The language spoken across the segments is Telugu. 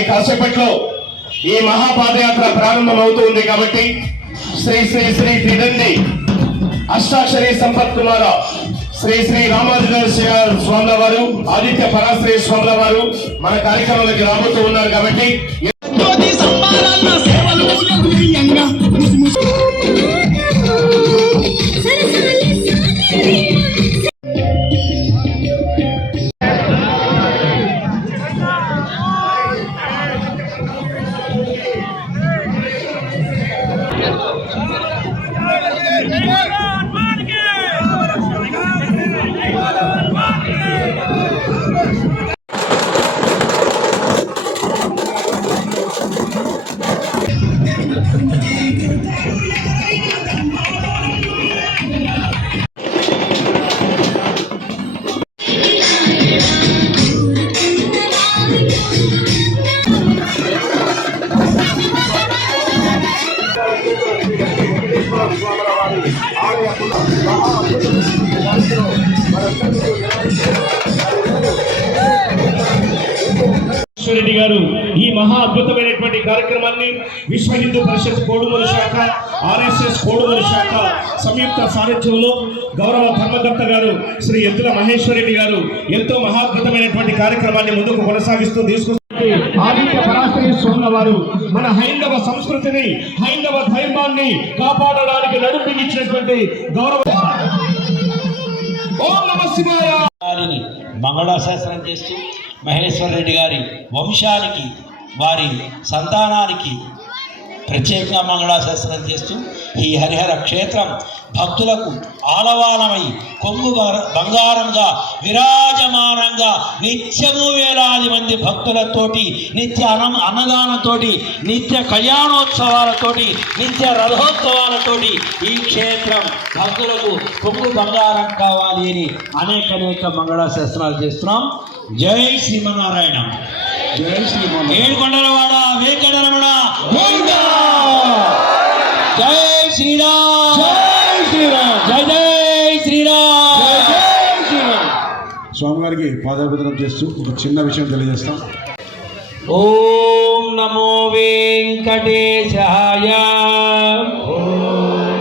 మరి కాసేపట్లో ఈ మహాపాదయాత్ర ప్రారంభం అవుతుంది కాబట్టి శ్రీ శ్రీ శ్రీ త్రిదండి అష్టాక్షరి సంపత్ కుమార శ్రీ శ్రీ రామానుజ స్వాముల వారు ఆదిత్య పరాశ్రీ స్వాముల వారు మన కార్యక్రమంలోకి రాబోతూ ఉన్నారు కాబట్టి రెడ్డి గారు ఈ మహా అద్భుతమైనటువంటి కార్యక్రమాన్ని విశ్వ హిందూ పరిషత్ కోడుమూరు శాఖ ఆర్ఎస్ఎస్ కోడుమూరు శాఖ సంయుక్త సారథ్యంలో గౌరవ ధర్మకర్త గారు శ్రీ ఎద్దుల మహేశ్వరరెడ్డి గారు ఎంతో మహాద్భుతమైనటువంటి కార్యక్రమాన్ని ముందుకు కొనసాగిస్తూ తీసుకు ఆదిత్య పరాశ్రీ స్వాముల వారు మన హైందవ సంస్కృతిని హైందవ ధైర్యాన్ని కాపాడడానికి నడిపించినటువంటి గౌరవ ఓం నమ శివాయ. మంగళాశాసనం చేస్తూ మహేశ్వర రెడ్డి గారి వంశానికి వారి సంతానానికి ప్రత్యేకంగా మంగళాశాసనం చేస్తూ ఈ హరిహర క్షేత్రం భక్తులకు ఆలవాలమై కొంగు బంగార- బంగారంగా విరాజమానంగా నిత్యము వేలాది మంది భక్తులతోటి నిత్య అన్నం అన్నదానంతోటి నిత్య కళ్యాణోత్సవాలతోటి నిత్య రథోత్సవాలతోటి ఈ క్షేత్రం భక్తులకు కొంగు బంగారం కావాలి అని అనేక అనేక మంగళాశాసనాలు చేస్తున్నాం. జై శ్రీమన్నారాయణ. జై శ్రీమన్నారాయణ. ఏడుకొండలవాడ వెంకటరమణ స్వామివారికి చేస్తూ ఒక చిన్న విషయం తెలియజేస్తాం. ఓం నమో వెంకటేశాయ.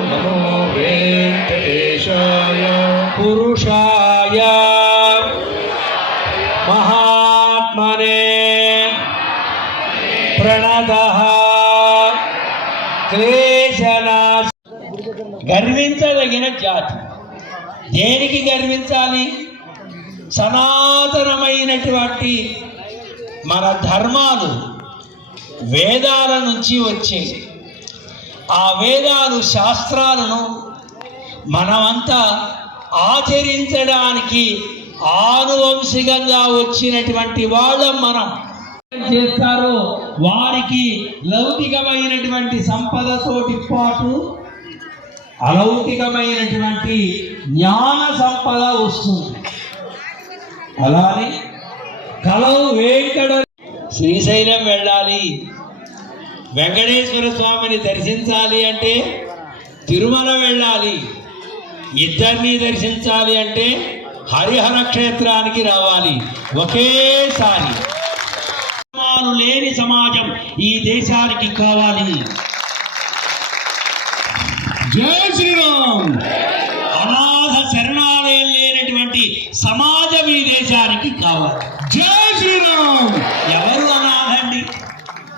నమో వెంకటేశాయ పురుషాయ. మహాత్మనే. ప్రణత క్లేశనాశ గర్వించదగిన జాతి. దేనికి గర్వించాలి? సనాతనమైనటువంటి మన ధర్మాలు వేదాల నుంచి వచ్చే ఆ వేదాలు శాస్త్రాలను మనమంతా ఆచరించడానికి ఆనువంశికంగా వచ్చినటువంటి వాళ్ళం మనం. చేస్తారో వారికి లౌకికమైనటువంటి సంపదతోటి పాటు అలౌకికమైనటువంటి జ్ఞాన సంపద వస్తుంది. అలానే కలవు వెంకట శ్రీశైలం వెళ్ళాలి. వెంకటేశ్వర స్వామిని దర్శించాలి అంటే తిరుమల వెళ్ళాలి. ఇద్దరిని దర్శించాలి అంటే హరిహర క్షేత్రానికి రావాలి. ఒకేసారి. లేని సమాజం ఈ దేశానికి కావాలి. జై శ్రీరామ్. అనాథ శరణాలయం సమాజం ఈ దేశానికి కావాలి. జై శ్రీరామ్! ఎవరు అనాథండి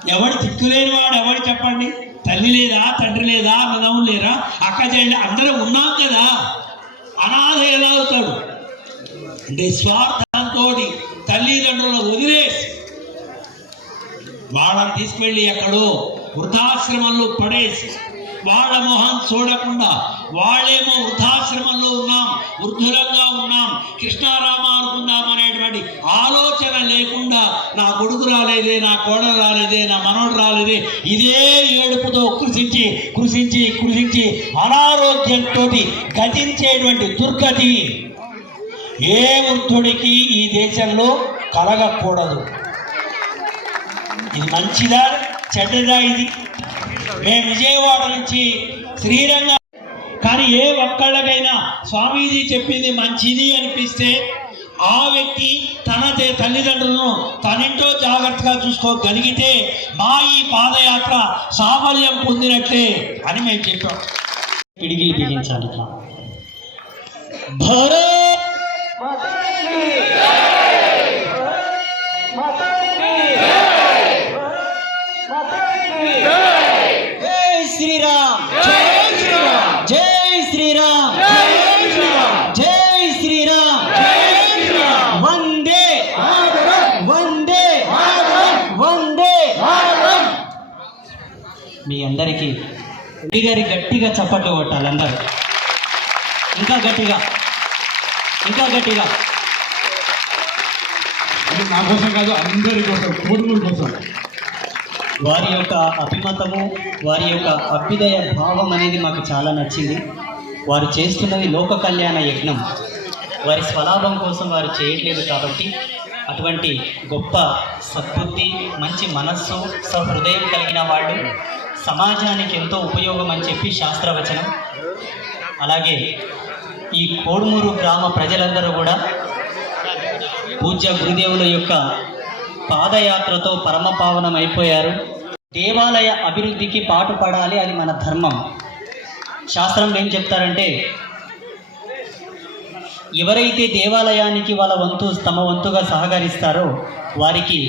ఎవడు దిక్కులేని వాడు ఎవడు చెప్పండి? తల్లి లేదా? తండ్రి లేదా? అన్నదమ్ములు లేరా? అక్క చెల్లి అందరూ ఉన్నాం కదా. అనాథ ఎలా అవుతాడు? అంటే స్వార్థంతో తల్లిదండ్రులను వదిలేసి వాళ్ళని తీసుకెళ్ళి ఎక్కడో వృద్ధాశ్రమంలో పడేసి వాళ్ళ మొహం చూడకుండా వాళ్ళేమో వృద్ధాశ్రమంలో ఉన్నాం వృద్ధులంగా ఉన్నాం కృష్ణారామ అనుకుందాం అనేటువంటి ఆలోచన లేకుండా నా కొడుకు రాలేదే నా కోడలు రాలేదే నా మనోడు రాలేదే ఇదే ఏడుపుతో కృషించి కృషించి కృషించి అనారోగ్యంతో గతించేటువంటి దుర్గతి. ఏ వృద్ధుడికి ఈ దేశంలో కలగకూడదు. ఇది మంచిదా? చెడ్డదా ఇది? మేము విజయవాడ నుంచి శ్రీరంగం కానీ ఏ ఒక్కళ్ళకైనా స్వామీజీ చెప్పింది మంచిది అనిపిస్తే ఆ వ్యక్తి తన తే- తల్లిదండ్రులను తనింటో జాగ్రత్తగా చూసుకోగలిగితే మా ఈ పాదయాత్ర సాఫల్యం పొందినట్లే అని మేము చెప్పాం. పిడిగిలి బిగించాలి. ఇట్లా భారత్ జై శ్రీరామ్ జై శ్రీరామ్ జై శ్రీరామ్ జై శ్రీరామ్ వందే వందే వందే మీ అందరికీ గారి గట్టిగా చప్పట్లు కొట్టాలి అందరూ. ఇంకా గట్టిగా. ఇంకా గట్టిగా. అది నా కోసం కాదు అందరి కోసం కోడుమూరు కోసం. వారి యొక్క అభిమతము వారి యొక్క అభ్యుదయ భావం అనేది మాకు చాలా నచ్చింది. వారు చేస్తున్నది లోక కళ్యాణ యజ్ఞం. వారి స్వలాభం కోసం వారు చేయట్లేదు కాబట్టి అటువంటి గొప్ప సద్బుద్ధి మంచి మనస్సు సహృదయం కలిగిన వాళ్ళు సమాజానికి ఎంతో ఉపయోగం అని చెప్పి శాస్త్రవచనం. అలాగే ఈ కోడుమూరు గ్రామ ప్రజలందరూ కూడా పూజ్య గురుదేవుల యొక్క పాదయాత్రతో పరమ పావనం అయిపోయారు. దేవాలయ అభివృద్ధికి పాటుపడాలి అది మన ధర్మం. శాస్త్రం ఏం చెప్తారంటే ఎవరైతే దేవాలయానికి వాళ్ళ వంతు తమ వంతుగా సహకరిస్తారో వారికి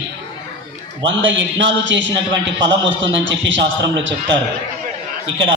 వంద యజ్ఞాలు చేసినటువంటి ఫలం వస్తుందని చెప్పి శాస్త్రంలో చెప్తారు. ఇక్కడ